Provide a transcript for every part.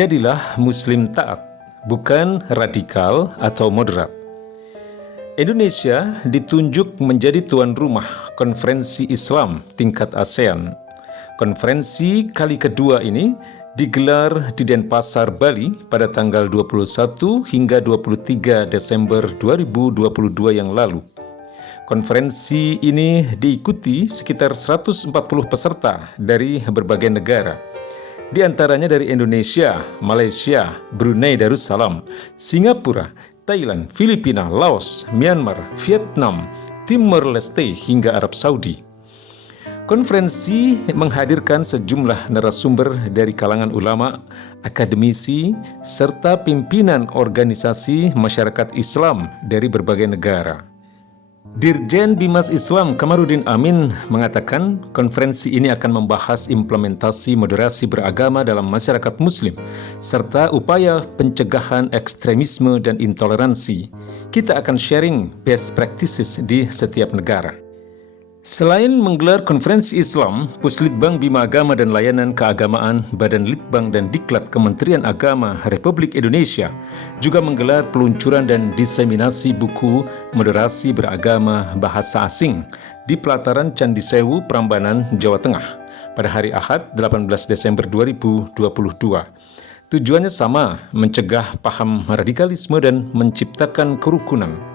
Jadilah Muslim taat, bukan radikal atau moderat. Indonesia ditunjuk menjadi tuan rumah Konferensi Islam tingkat ASEAN. Konferensi kali kedua ini digelar di Denpasar, Bali pada tanggal 21 hingga 23 Desember 2022 yang lalu. Konferensi ini diikuti sekitar 140 peserta dari berbagai negara. Di antaranya dari Indonesia, Malaysia, Brunei Darussalam, Singapura, Thailand, Filipina, Laos, Myanmar, Vietnam, Timor Leste hingga Arab Saudi. Konferensi menghadirkan sejumlah narasumber dari kalangan ulama, akademisi, serta pimpinan organisasi masyarakat Islam dari berbagai negara. Dirjen Bimas Islam Kamarudin Amin mengatakan konferensi ini akan membahas implementasi moderasi beragama dalam masyarakat Muslim serta upaya pencegahan ekstremisme dan intoleransi. Kita akan sharing best practices di setiap negara. Selain menggelar konferensi Islam, Puslitbang Bima Agama dan Layanan Keagamaan, Badan Litbang dan Diklat Kementerian Agama Republik Indonesia juga menggelar peluncuran dan diseminasi buku Moderasi Beragama Bahasa Asing di pelataran Candi Sewu, Prambanan, Jawa Tengah pada hari Ahad 18 Desember 2022. Tujuannya sama, mencegah paham radikalisme dan menciptakan kerukunan.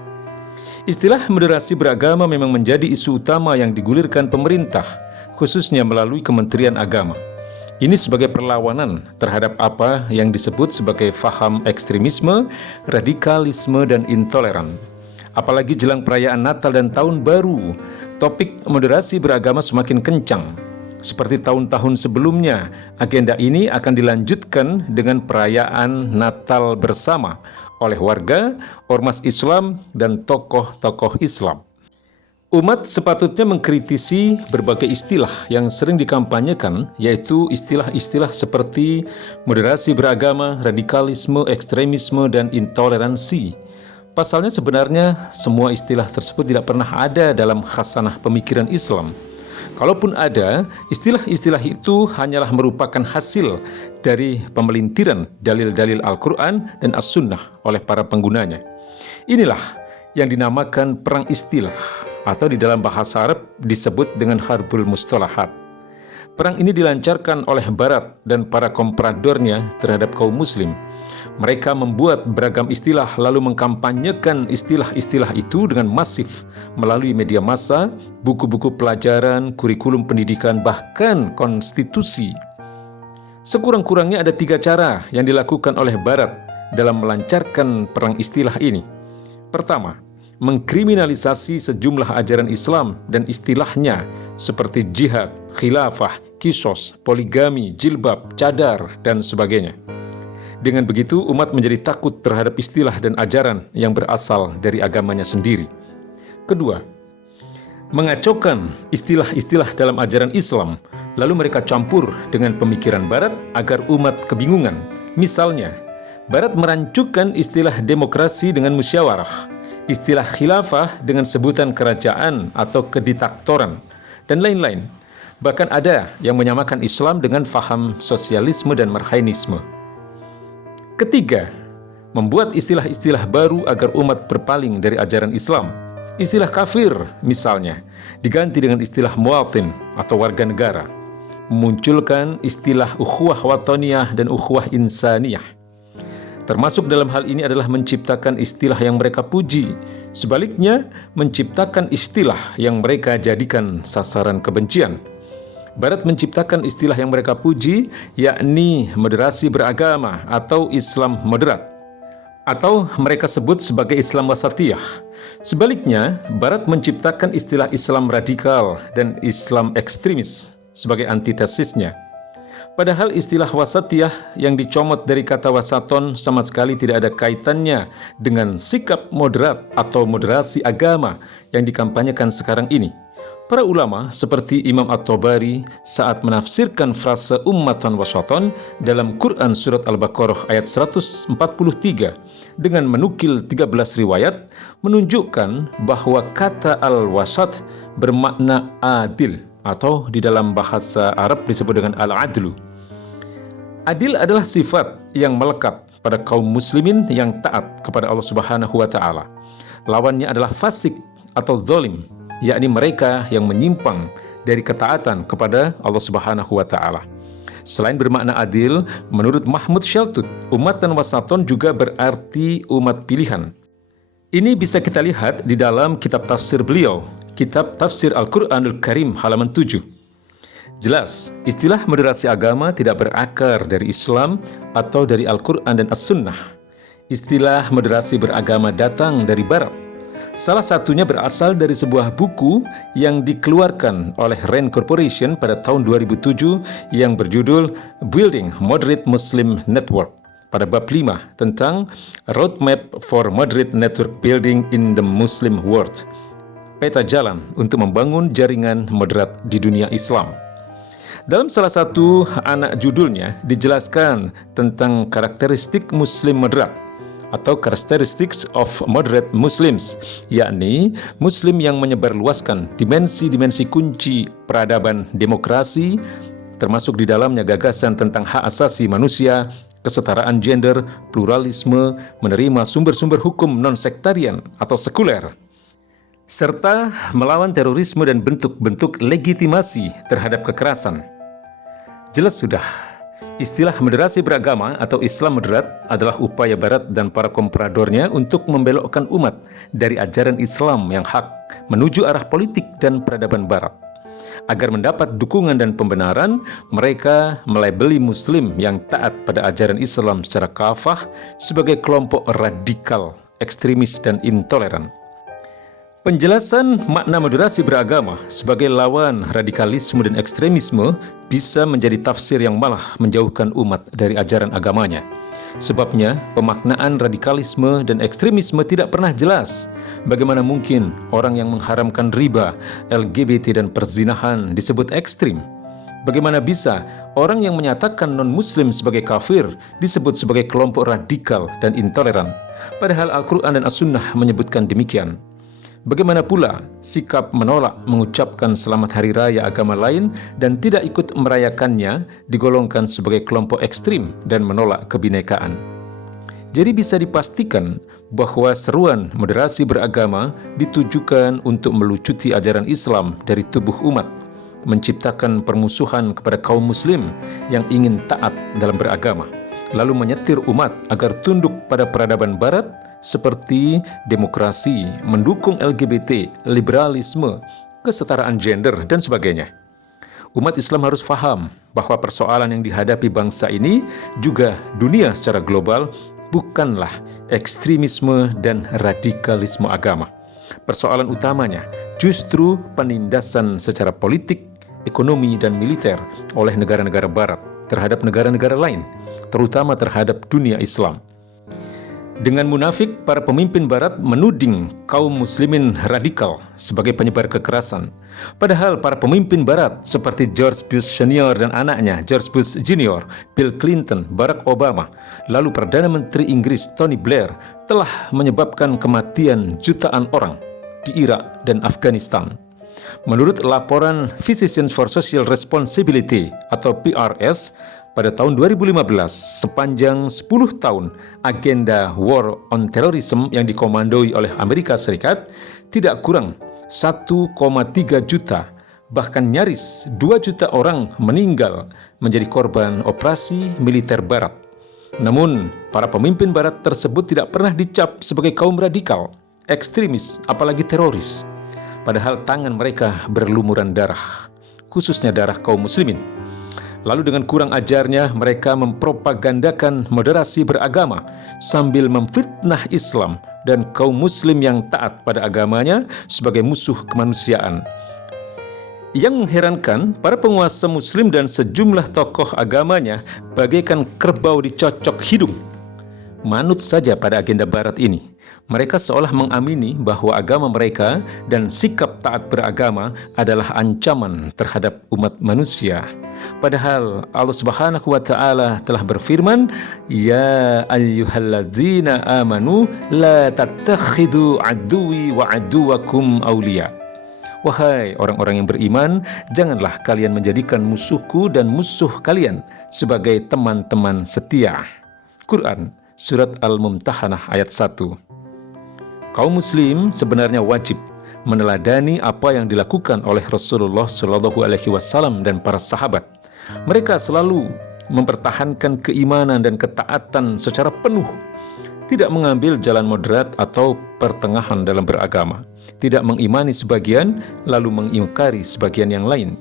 Istilah moderasi beragama memang menjadi isu utama yang digulirkan pemerintah, khususnya melalui Kementerian Agama. Ini sebagai perlawanan terhadap apa yang disebut sebagai faham ekstremisme, radikalisme, dan intoleran. Apalagi jelang perayaan Natal dan Tahun Baru, topik moderasi beragama semakin kencang. Seperti tahun-tahun sebelumnya, agenda ini akan dilanjutkan dengan perayaan Natal bersama oleh warga, ormas Islam, dan tokoh-tokoh Islam. Umat sepatutnya mengkritisi berbagai istilah yang sering dikampanyekan, yaitu istilah-istilah seperti moderasi beragama, radikalisme, ekstremisme, dan intoleransi. Pasalnya sebenarnya semua istilah tersebut tidak pernah ada dalam khasanah pemikiran Islam. Kalaupun ada, istilah-istilah itu hanyalah merupakan hasil dari pemelintiran dalil-dalil Al-Quran dan As-Sunnah oleh para penggunanya. Inilah yang dinamakan perang istilah, atau di dalam bahasa Arab disebut dengan Harbul Mustalahat. Perang ini dilancarkan oleh Barat dan para kompradornya terhadap kaum Muslim. Mereka membuat beragam istilah lalu mengkampanyekan istilah-istilah itu dengan masif melalui media massa, buku-buku pelajaran, kurikulum pendidikan, bahkan konstitusi. Sekurang-kurangnya ada 3 cara yang dilakukan oleh Barat dalam melancarkan perang istilah ini. Pertama, mengkriminalisasi sejumlah ajaran Islam dan istilahnya seperti jihad, khilafah, kisos, poligami, jilbab, cadar, dan sebagainya. Dengan begitu, umat menjadi takut terhadap istilah dan ajaran yang berasal dari agamanya sendiri. Kedua, mengacaukan istilah-istilah dalam ajaran Islam, lalu mereka campur dengan pemikiran Barat agar umat kebingungan. Misalnya, Barat merancukan istilah demokrasi dengan musyawarah, istilah khilafah dengan sebutan kerajaan atau kediktatoran, dan lain-lain. Bahkan ada yang menyamakan Islam dengan faham sosialisme dan marxisme. Ketiga, membuat istilah-istilah baru agar umat berpaling dari ajaran Islam. Istilah kafir, misalnya, diganti dengan istilah muwatin atau warga negara. Memunculkan istilah ukhuwah wataniyah dan ukhuwah insaniyah. Termasuk dalam hal ini adalah menciptakan istilah yang mereka puji. Sebaliknya, menciptakan istilah yang mereka jadikan sasaran kebencian. Barat menciptakan istilah yang mereka puji, yakni moderasi beragama atau Islam moderat, atau mereka sebut sebagai Islam wasatiyah. Sebaliknya, Barat menciptakan istilah Islam radikal dan Islam ekstremis sebagai antitesisnya. Padahal istilah wasatiyah yang dicomot dari kata wasaton sama sekali tidak ada kaitannya dengan sikap moderat atau moderasi agama yang dikampanyekan sekarang ini. Para ulama seperti Imam At-Tabari saat menafsirkan frase ummatan wasaton dalam Quran Surat Al-Baqarah ayat 143 dengan menukil 13 riwayat menunjukkan bahwa kata al-wasat bermakna adil atau di dalam bahasa Arab disebut dengan al-adlu. Adil adalah sifat yang melekat pada kaum muslimin yang taat kepada Allah Subhanahu wa taala. Lawannya adalah fasik atau zalim, yakni mereka yang menyimpang dari ketaatan kepada Allah Subhanahu wa taala. Selain bermakna adil, menurut Mahmud Shaltut, umatan wasaton juga berarti umat pilihan. Ini bisa kita lihat di dalam kitab tafsir beliau, kitab Tafsir Al-Quranul Karim halaman 7. Jelas, istilah moderasi agama tidak berakar dari Islam atau dari Al-Quran dan As-Sunnah. Istilah moderasi beragama datang dari Barat. Salah satunya berasal dari sebuah buku yang dikeluarkan oleh RAND Corporation pada tahun 2007 yang berjudul Building Moderate Muslim Network pada bab 5 tentang Roadmap for Moderate Network Building in the Muslim World. Peta jalan untuk membangun jaringan moderat di dunia Islam. Dalam salah satu anak judulnya dijelaskan tentang karakteristik Muslim moderat atau Characteristics of Moderate Muslims, yakni Muslim yang menyebarluaskan dimensi-dimensi kunci peradaban demokrasi, termasuk di dalamnya gagasan tentang hak asasi manusia, kesetaraan gender, pluralisme, menerima sumber-sumber hukum non-sektarian atau sekuler, serta melawan terorisme dan bentuk-bentuk legitimasi terhadap kekerasan. Jelas sudah, istilah moderasi beragama atau Islam moderat adalah upaya Barat dan para kompradornya untuk membelokkan umat dari ajaran Islam yang hak menuju arah politik dan peradaban Barat. Agar mendapat dukungan dan pembenaran, mereka melabeli Muslim yang taat pada ajaran Islam secara kafah sebagai kelompok radikal, ekstremis, dan intoleran. Penjelasan makna moderasi beragama sebagai lawan radikalisme dan ekstremisme bisa menjadi tafsir yang malah menjauhkan umat dari ajaran agamanya. Sebabnya, pemaknaan radikalisme dan ekstremisme tidak pernah jelas. Bagaimana mungkin orang yang mengharamkan riba, LGBT, dan perzinahan disebut ekstrim? Bagaimana bisa orang yang menyatakan non-muslim sebagai kafir disebut sebagai kelompok radikal dan intoleran? Padahal Al-Quran dan As-Sunnah menyebutkan demikian. Bagaimana pula sikap menolak mengucapkan selamat hari raya agama lain dan tidak ikut merayakannya digolongkan sebagai kelompok ekstrim dan menolak kebinekaan. Jadi bisa dipastikan bahwa seruan moderasi beragama ditujukan untuk melucuti ajaran Islam dari tubuh umat, menciptakan permusuhan kepada kaum muslim yang ingin taat dalam beragama, lalu menyetir umat agar tunduk pada peradaban Barat seperti demokrasi, mendukung LGBT, liberalisme, kesetaraan gender, dan sebagainya. Umat Islam harus paham bahwa persoalan yang dihadapi bangsa ini juga dunia secara global bukanlah ekstremisme dan radikalisme agama. Persoalan utamanya justru penindasan secara politik, ekonomi, dan militer oleh negara-negara Barat terhadap negara-negara lain, terutama terhadap dunia Islam. Dengan munafik, para pemimpin Barat menuding kaum muslimin radikal sebagai penyebar kekerasan. Padahal para pemimpin Barat seperti George Bush Senior dan anaknya George Bush Junior, Bill Clinton, Barack Obama, lalu Perdana Menteri Inggris Tony Blair telah menyebabkan kematian jutaan orang di Irak dan Afghanistan. Menurut laporan Physicians for Social Responsibility atau PRS, pada tahun 2015, sepanjang 10 tahun, agenda War on Terrorism yang dikomandoi oleh Amerika Serikat tidak kurang 1,3 juta, bahkan nyaris 2 juta orang meninggal menjadi korban operasi militer Barat. Namun, para pemimpin Barat tersebut tidak pernah dicap sebagai kaum radikal, ekstremis, apalagi teroris. Padahal tangan mereka berlumuran darah, khususnya darah kaum muslimin. Lalu dengan kurang ajarnya mereka mempropagandakan moderasi beragama sambil memfitnah Islam dan kaum muslim yang taat pada agamanya sebagai musuh kemanusiaan. Yang mengherankan, para penguasa muslim dan sejumlah tokoh agamanya bagaikan kerbau dicocok hidung. Manut saja pada agenda Barat ini. Mereka seolah mengamini bahwa agama mereka dan sikap taat beragama adalah ancaman terhadap umat manusia. Padahal Allah Subhanahu wa taala telah berfirman, "Ya ayyuhalladzina amanu la tattakhidhu aduwi wa aduwakum awliya." Wahai orang-orang yang beriman, janganlah kalian menjadikan musuhku dan musuh kalian sebagai teman-teman setia. Quran, Surat Al-Mumtahanah ayat 1. Kaum muslim sebenarnya wajib meneladani apa yang dilakukan oleh Rasulullah SAW dan para sahabat. Mereka selalu mempertahankan keimanan dan ketaatan secara penuh, tidak mengambil jalan moderat atau pertengahan dalam beragama, tidak mengimani sebagian lalu mengingkari sebagian yang lain.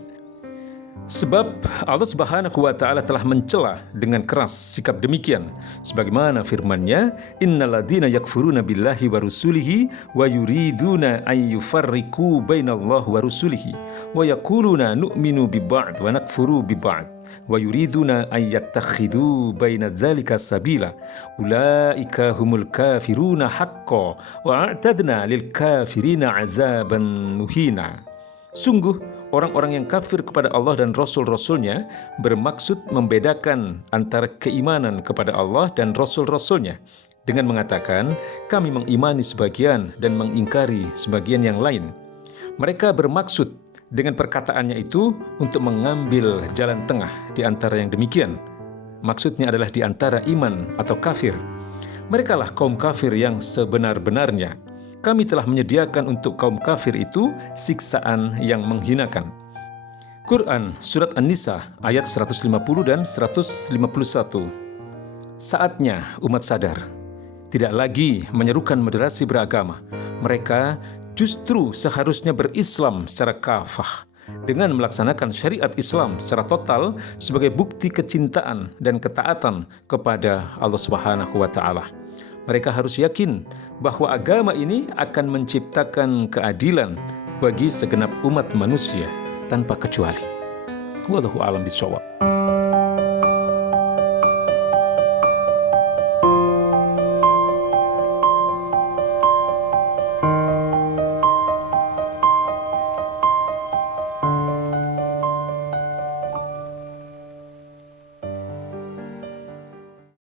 Sebab Allah Subhanahu wa Ta'ala telah mencela dengan keras sikap demikian, sebagaimana firman-Nya, innalladzina yakfuruna billahi wa rusulihi wa yuriduna an yufarriqu bainallahi wa rusulihi wa yaquluna nu'minu bi ba'd wa nakfuru bi ba'd wa yuriduna an yattakhidu baina dzalika sabila ulaika humul kafiruna haqqan wa a'tadna lil kafirina azaban muhina. Sungguh, orang-orang yang kafir kepada Allah dan Rasul-Rasulnya bermaksud membedakan antara keimanan kepada Allah dan Rasul-Rasulnya dengan mengatakan, kami mengimani sebagian dan mengingkari sebagian yang lain. Mereka bermaksud dengan perkataannya itu untuk mengambil jalan tengah di antara yang demikian. Maksudnya adalah di antara iman atau kafir. Merekalah kaum kafir yang sebenar-benarnya. Kami telah menyediakan untuk kaum kafir itu siksaan yang menghinakan. Quran, Surat An-Nisa, ayat 150 dan 151. Saatnya umat sadar, tidak lagi menyerukan moderasi beragama. Mereka justru seharusnya berislam secara kafah, dengan melaksanakan syariat Islam secara total sebagai bukti kecintaan dan ketaatan kepada Allah Subhanahu wa Ta'ala. Mereka harus yakin bahwa agama ini akan menciptakan keadilan bagi segenap umat manusia tanpa kecuali. Wallahu a'lam bishawab.